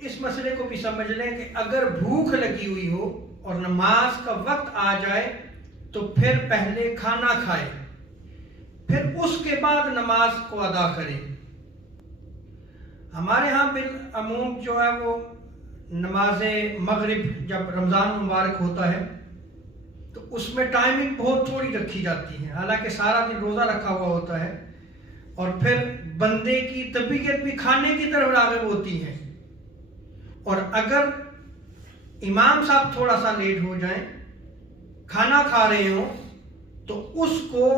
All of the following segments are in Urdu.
اس مسئلے کو بھی سمجھ لیں کہ اگر بھوک لگی ہوئی ہو اور نماز کا وقت آ جائے تو پھر پہلے کھانا کھائے، پھر اس کے بعد نماز کو ادا کرے۔ ہمارے ہاں بالعموم جو ہے وہ نماز مغرب جب رمضان مبارک ہوتا ہے تو اس میں ٹائمنگ بہت تھوڑی رکھی جاتی ہے، حالانکہ سارا دن روزہ رکھا ہوا ہوتا ہے، اور پھر بندے کی طبیعت بھی کھانے کی طرف راغب ہوتی ہے، اور اگر امام صاحب تھوڑا سا لیٹ ہو جائیں، کھانا کھا رہے ہوں، تو اس کو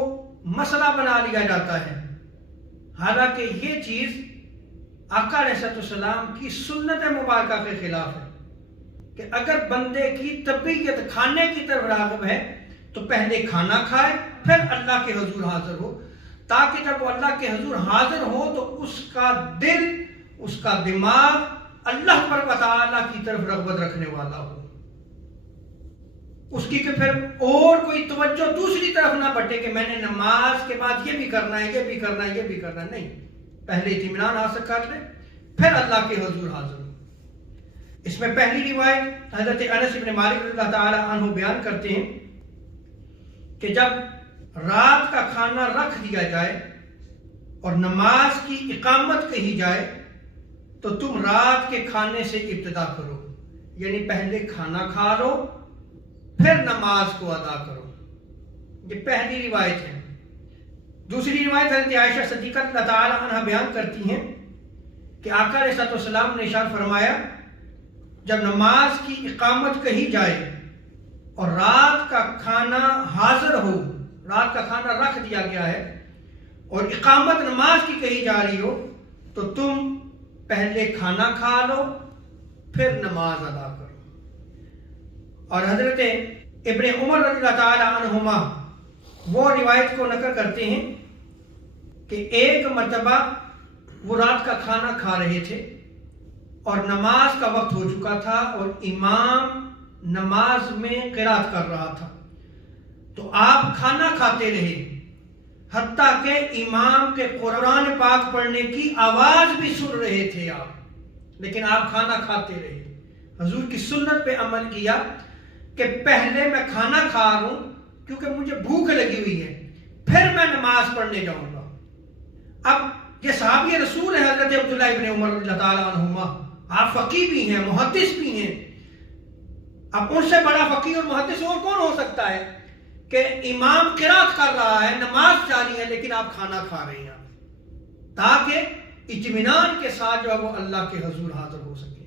مسئلہ بنا لیا جاتا ہے، حالانکہ یہ چیز آقا علیہ السلام کی سنت مبارکہ کے خلاف ہے کہ اگر بندے کی طبیعت کھانے کی طرف راغب ہے تو پہلے کھانا کھائے پھر اللہ کے حضور حاضر ہو، تاکہ جب وہ اللہ کے حضور حاضر ہو تو اس کا دل، اس کا دماغ اللہ تبارک و تعالیٰ کی طرف رغبت رکھنے والا ہو، اس کی کہ پھر اور کوئی توجہ دوسری طرف نہ بٹے کہ میں نے نماز کے بعد یہ بھی کرنا ہے، یہ بھی کرنا ہے، یہ بھی کرنا ہے۔ نہیں، پہلے اطمینان حاصل کر لے پھر اللہ کے حضور حاضر ہو۔ اس میں پہلی روایت حضرت انس بن مالک رضی اللہ تعالی عنہ بیان کرتے ہیں کہ جب رات کا کھانا رکھ دیا جائے اور نماز کی اقامت کہی جائے تو تم رات کے کھانے سے ابتدا کرو، یعنی پہلے کھانا کھا لو پھر نماز کو ادا کرو۔ یہ پہلی روایت ہے۔ دوسری روایت حضرت عائشہ صدیقہ رضی اللہ تعالی عنہ بیان کرتی ہیں کہ آقا علیہ السلام نے ارشاد فرمایا، جب نماز کی اقامت کہی جائے اور رات کا کھانا حاضر ہو، رات کا کھانا رکھ دیا گیا ہے اور اقامت نماز کی کہی جا رہی ہو، تو تم پہلے کھانا کھا لو پھر نماز ادا کرو۔ اور حضرت ابن عمر رضی اللہ تعالی عنہما وہ روایت کو نقل کرتے ہیں کہ ایک مرتبہ وہ رات کا کھانا کھا رہے تھے اور نماز کا وقت ہو چکا تھا اور امام نماز میں قرات کر رہا تھا، تو آپ کھانا کھاتے رہے حتیٰ کہ امام کے قرآن پاک پڑھنے کی آواز بھی سن رہے تھے آپ، لیکن آپ کھانا کھاتے رہے۔ حضور کی سنت پہ عمل کیا کہ پہلے میں کھانا کھا رہا ہوں کیونکہ مجھے بھوک لگی ہوئی ہے، پھر میں نماز پڑھنے جاؤں گا۔ اب یہ صحابی رسول ہے حضرت عبداللہ ابن عمر رضی اللہ تعالیٰ عنہما، آپ فقیہ بھی ہیں، محدث بھی ہیں۔ اب ان سے بڑا فقیہ اور محدث اور کون ہو سکتا ہے کہ امام قرات کر رہا ہے، نماز جاری ہے، لیکن آپ کھانا کھا رہے ہیں، تاکہ اطمینان کے ساتھ جو ہے وہ اللہ کے حضور حاضر ہو سکے۔